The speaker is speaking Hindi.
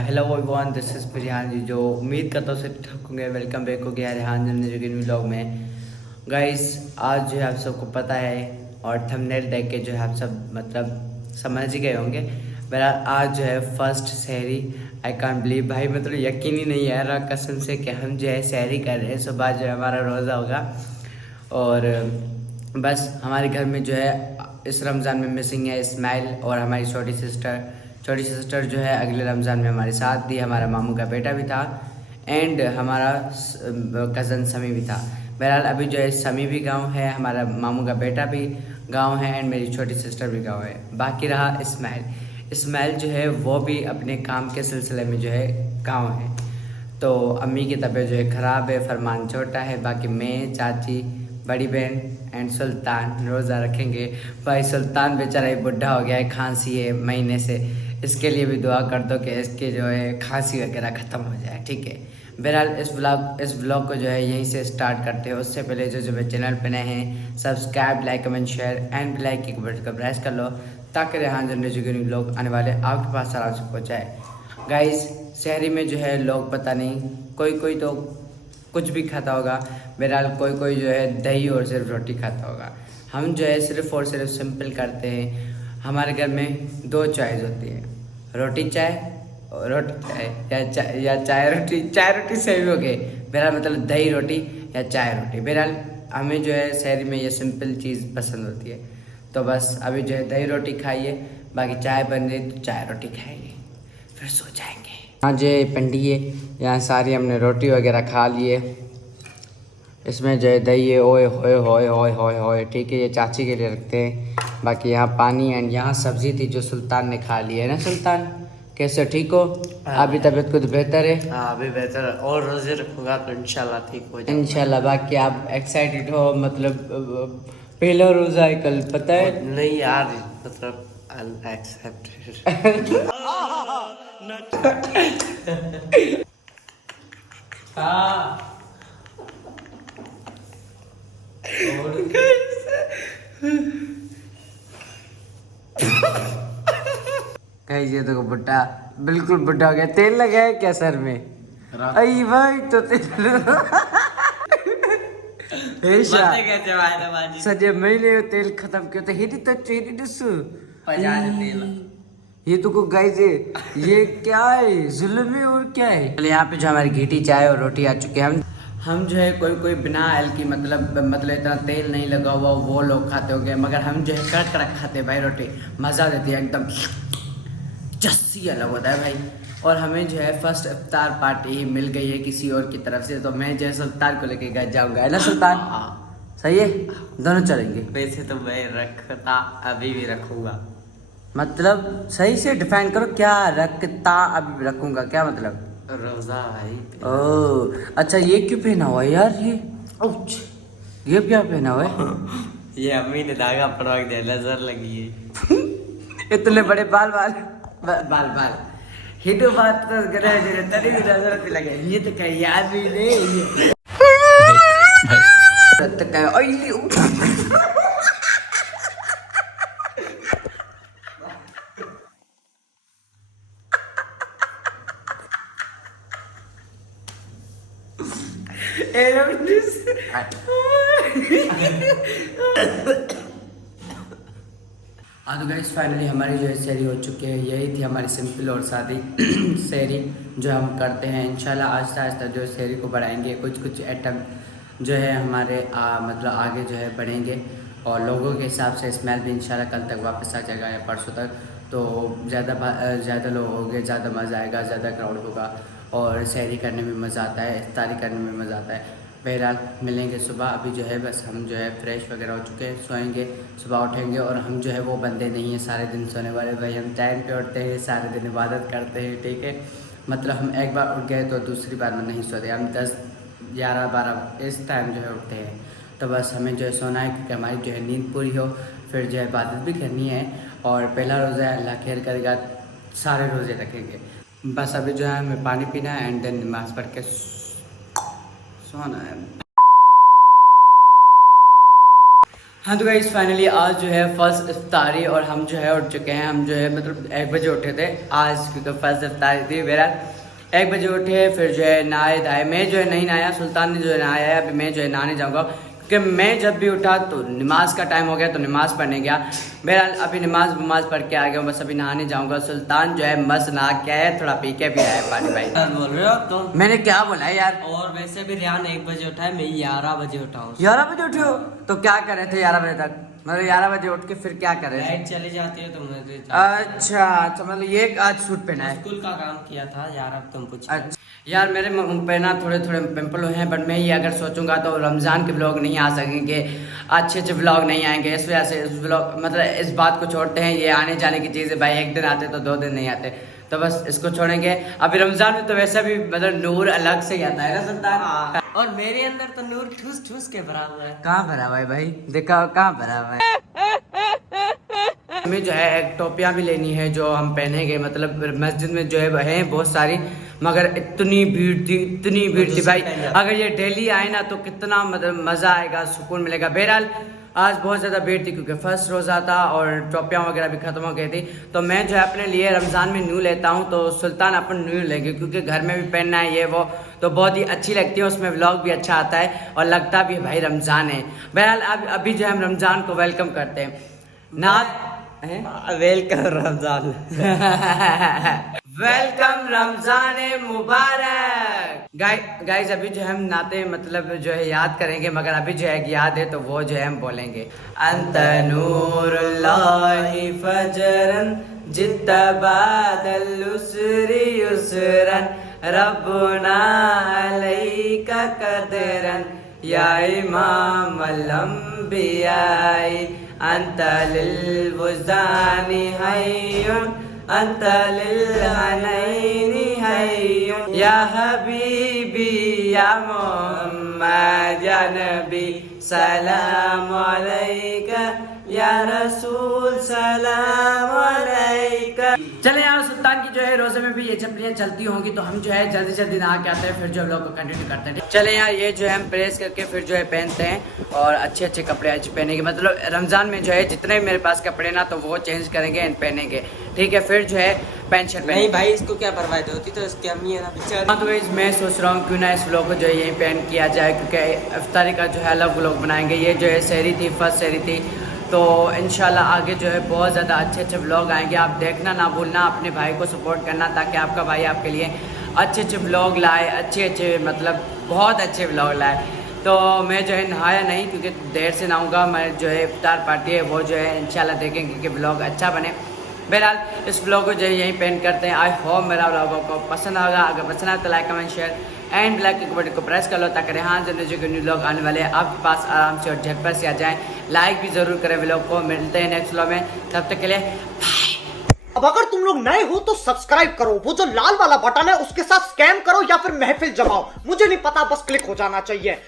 Hello everyone, this is Rihan ji. जो उम्मीद करता हूँ सब ठीक होंगे। वेलकम बैक हो गया रिहान जी व्लॉग में। गाइस, आज जो है आप सबको पता है और थंबनेल देख के जो है आप सब मतलब समझ ही गए होंगे। मेरा आज जो है फर्स्ट सहरी। आई कांट बिलीव भाई, मतलब यकीन ही नहीं आ रहा कसम से कि हम जो है सहरी कर रहे हैं। सुबह जो है हमारा रोज़ा होगा और बस हमारे घर में जो है इस रमज़ान में मिसिंग है इस्माइल और हमारी छोटी सिस्टर जो है अगले रमज़ान में हमारे साथ थी। हमारा मामू का बेटा भी था एंड हमारा कज़न समी भी था। बहरहाल अभी जो है समी भी गांव है, हमारा मामू का बेटा भी गांव है एंड मेरी छोटी सिस्टर भी गांव है। बाकी रहा इस्माइल जो है वो भी अपने काम के सिलसिले में जो है गांव है। तो अम्मी की तबीयत जो है ख़राब है, फरमान छोटा है। बाकी मैं, चाची, बड़ी बहन एंड सुल्तान रोज़ा रखेंगे। भाई सुल्तान बेचारा ही बुढ़ा हो गया है, खांसी है महीने से। इसके लिए भी दुआ कर दो कि इसके जो है खांसी वगैरह ख़त्म हो जाए, ठीक है। बहरहाल इस ब्लॉग को जो है यहीं से स्टार्ट करते हैं। उससे पहले जो मेरे चैनल पर नए हैं, subscribe, like, comment, share and bell icon के बटन को प्रेस कर लो ताकि रेहान जनरेशन के ब्लॉग आने वाले आपके पास आराम से पहुँचाए। गाइस, शहरी में जो है लोग पता नहीं, कोई तो कुछ भी खाता होगा। बहरहाल कोई जो है दही और सिर्फ रोटी खाता होगा। हम जो है सिर्फ और सिर्फ सिंपल करते हैं। हमारे घर में दो चॉइस होती है, रोटी चाय और रोटी चाय या चाय रोटी सही हो गए। बहरहाल मतलब दही रोटी या चाय रोटी। बहरहाल हमें जो है शहरी में ये सिंपल चीज़ पसंद होती है। तो बस अभी जो है दही रोटी खाइए, बाकी चाय बन रही तो चाय रोटी खाएंगे, फिर सो जाएंगे। हाँ जी पंडी है, यहाँ सारी हमने रोटी वगैरह खा लिए। इसमें जो है दही है, ओए होए होए होए होए होए, ठीक है। ये चाची के लिए रखते हैं। बाकी यहाँ पानी एंड यहाँ सब्जी थी जो सुल्तान ने खा ली है ना। सुल्तान कैसे, ठीक हो? अभी तबीयत कुछ बेहतर है? हाँ अभी बेहतर है और रोजे रखूंगा तो इंशाल्लाह ठीक हो जाऊंगा। इंशाल्लाह। बाकी आप एक्साइटेड हो? मतलब पहला रोज़ा है कल, पता है? नहीं यार, मतलब अनएक्सेप्टेड। हाँ। कहीं ये तो बुढ़ा, बिल्कुल बुढ़ा हो गया। तेल लगा है क्या सर में? अई भाई तो तेल सजे महीने तेल खत्म किया तो हेडी तो चेरी दसु तेल। ये तो को गाइस ये क्या है, जुल्म है और क्या है। चलिए यहाँ पे जो हमारी घीटी चाय और रोटी आ चुके हैं। हम जो है कोई बिना ऑयल की मतलब इतना तेल नहीं लगा हुआ वो लोग खाते होंगे, मगर हम जो है कड़क कड़क खाते हैं भाई। रोटी मज़ा देती है एकदम, जस्सी अलग होता है भाई। और हमें जो है फर्स्ट इफ्तार पार्टी मिल गई है किसी और की तरफ से, तो मैं जो है सुल्तान को लेके घर जाऊंगा, है ना सुल्तान? सही है, दोनों चलेंगे। वैसे तो मैं रखता, अभी भी रखूंगा। मतलब सही से डिफाइन करो, क्या रखता अब रखूंगा, क्या मतलब? रोजा भाई। ओह अच्छा, ये क्यों पहना हुआ है यार? ये ouch, ये क्या पहना हुआ है? ये अम्मी ने धागा पड़वा दिया, नजर लगी है। इतने बड़े बाल बाल बाल बाल हिडो बात तो करे जे तरी भी नजर पे लगे। ये तो कहीं याद भी नहीं तो कहीं ओइली एरोडिस। हाँ तो गाइस, फाइनली हमारी जो है शहरी हो चुकी है। यही थी हमारी सिंपल और सादी शहरी जो हम करते हैं। इंशाल्लाह आहिस्ता आहिस्ता जो शहरी को बढ़ाएंगे, कुछ आइटम जो है हमारे मतलब आगे जो है बढ़ेंगे। और लोगों के हिसाब से स्मेल भी इंशाल्लाह कल तक वापस आ जाएगा या परसों तक। तो ज़्यादा लोग होंगे, ज़्यादा मज़ा आएगा, ज़्यादा क्राउड होगा और शहरी करने में मज़ा आता है, इफ्तारी करने में मज़ा आता है। बहरहाल मिलेंगे सुबह। अभी जो है बस हम जो है फ्रेश वगैरह हो चुके हैं, सोएंगे, सुबह उठेंगे। और हम जो है वो बंदे नहीं हैं सारे दिन सोने वाले भाई। हम टाइम पे उठते हैं, सारे दिन इबादत करते हैं, ठीक है। मतलब हम एक बार उठ गए तो दूसरी बार में नहीं सोते। हम 10, 11, 12 इस टाइम जो है उठते हैं। तो बस हमें जो है सोना है क्योंकि हमारी जो है नींद पूरी हो, फिर जो है इबादत भी करनी है। और पहला रोज़ा है, अल्लाह खैर करेगा, सारे रोज़े रखेंगे। बस अभी जो है हमें पानी पीना है एंड देन नमाज़ पढ़ के सोना है। हाँ तो गाइस फाइनली आज जो है फर्स्ट इफ्तारी और हम जो है उठ चुके हैं। हम जो है मतलब 1 बजे उठे थे आज, क्योंकि फर्स्ट इफ्तारी थी। मेरा 1 बजे उठे, फिर जो है नहाए धाए। मैं जो है नहीं नहाया, सुल्तान ने जो है नहाया है। अभी मैं जो है नहाने जाऊँगा, क्योंकि मैं जब भी उठा तो नमाज का टाइम हो गया तो नमाज़ पढ़ने गया। मेरा अभी नमाज पढ़ के आ गया हूँ, बस अभी नहाने जाऊँगा। सुल्तान जो है मस्त नहा के आया, थोड़ा पी के भी आया पानी भाई। बोल रहे हो तुम? मैंने क्या बोला यार? और वैसे भी रियान 1 बजे उठा है, मैं 11 बजे उठा हूँ। 11 बजे उठे हो तो क्या कर रहे थे 11 बजे तक? मतलब 11 बजे उठ के फिर क्या कर रहे थे? लाइट चली जाती है तो मुझे अच्छा अच्छा, मतलब ये आज सूट पहना है। स्कूल का काम किया था यार, अब तुम पूछ। अच्छा यार, मेरे मुंह पे ना थोड़े थोड़े पिंपल हैं, बट मैं ये अगर सोचूंगा तो रमज़ान के व्लॉग नहीं आ सकेंगे, अच्छे अच्छे व्लॉग नहीं आएंगे। इस वजह से इस व्लॉग मतलब इस बात को छोड़ते हैं। ये आने जाने की चीज़ है भाई, एक दिन आते तो 2 दिन नहीं आते, तो बस इसको छोड़ेंगे। अभी रमज़ान में तो वैसे भी मतलब नूर अलग से ही आता है ना सुल्तान। और मेरे अंदर तो नूर ठूस ठूस के भरा हुआ है। कहाँ भरा हुआ है भाई? देखा कहाँ भरा हुआ है? हमें जो है एक टोपियाँ भी लेनी है जो हम पहनेंगे। मतलब मस्जिद में जो है बहुत सारी, मगर इतनी भीड़ थी भाई। अगर ये डेली आए ना तो कितना मतलब मज़ा आएगा, सुकून मिलेगा। बहरहाल आज बहुत ज़्यादा भीड़ थी क्योंकि फर्स्ट रोज़ा था और टोपियाँ वगैरह भी ख़त्म हो गई थी। तो मैं जो है अपने लिए रमज़ान में न्यू लेता हूँ, तो सुल्तान अपन न्यू लेंगे क्योंकि घर में भी पहनना है ये वो, तो बहुत ही अच्छी लगती है। उसमें व्लॉग भी अच्छा आता है और लगता भी है भाई रमज़ान है। बहरहाल अब अभी जो है हम रमज़ान को वेलकम करते हैं ना। वेलकम रमजान। वेलकम रमजान मुबारक। गाइस अभी जो हम नाते मतलब जो है याद करेंगे, मगर अभी जो है याद है तो वो जो है हम बोलेंगे अंत नूरुल्लाहि फजरन जिद्दा बादल उसरी उसरन रब्बुना अलैका कदरन या इमाम अल-अंबियाई अंत लिल वुज़ानी हय्युन अंत लिल हनैनी हय्युन या हबीबी या मोहम्मद या नबी सलाम अलैका या रसूल सलाम अलैका। चले यार, सुल्तान की जो है रोजे में भी ये चप्पलियाँ चलती होंगी, तो हम जो है जल्दी जल्दी नहा के आते हैं, फिर जो हम लोग को कंटिन्यू करते हैं। चले यार, ये जो है हम प्रेस करके फिर जो है पहनते हैं और अच्छे अच्छे कपड़े आज पहनेंगे। मतलब रमजान में जो है जितने भी मेरे पास कपड़े ना तो वो चेंज करेंगे एंड पहनेंगे, ठीक है। फिर जो है पैंट शर्ट नहीं भाई, इसको क्या बर्बाद होती तो इसकी अम्मी है ना बेचारी। हाँ तो गाइस मैं सोच रहा हूँ क्यों ना इस व्लॉग को जो है यहीं पे एंड किया जाए, क्योंकि इफ्तारी का जो है अलग व्लॉग बनाएंगे। ये जो है सहरी थी, फर्स्ट सहरी थी, तो इंशाल्लाह आगे जो है बहुत ज़्यादा अच्छे अच्छे व्लॉग आएंगे। आप देखना ना भूलना, अपने भाई को सपोर्ट करना ताकि आपका भाई आपके लिए अच्छे अच्छे व्लॉग लाए, अच्छे अच्छे मतलब बहुत अच्छे व्लॉग लाए। तो मैं जो है नहाया नहीं क्योंकि देर से नहाऊंगा। मैं जो है इफ्तार पार्टी है वो जो है इंशाल्लाह देखेंगे कि व्लॉग अच्छा बने। बहरहाल इस व्लॉग को जो है यहीं पेंट करते हैं। आई होप मेरा व्लॉग को पसंद होगा। अगर पसंद आए तो like comment share and black के बटन को प्रेस कर लो ताकि हाँ जो न्यू व्लॉग आने वाले हैं आपके पास आराम से और झटपट से आ जाएं। लाइक भी ज़रूर करें व्लॉग को। मिलते हैं नेक्स्ट व्लॉग में, तब तक के लिए अब अगर तुम लोग नए हो तो सब्सक्राइब करो, वो जो लाल वाला बटन है उसके साथ स्कैम करो या फिर महफिल जमाओ, मुझे नहीं पता, बस क्लिक हो जाना चाहिए।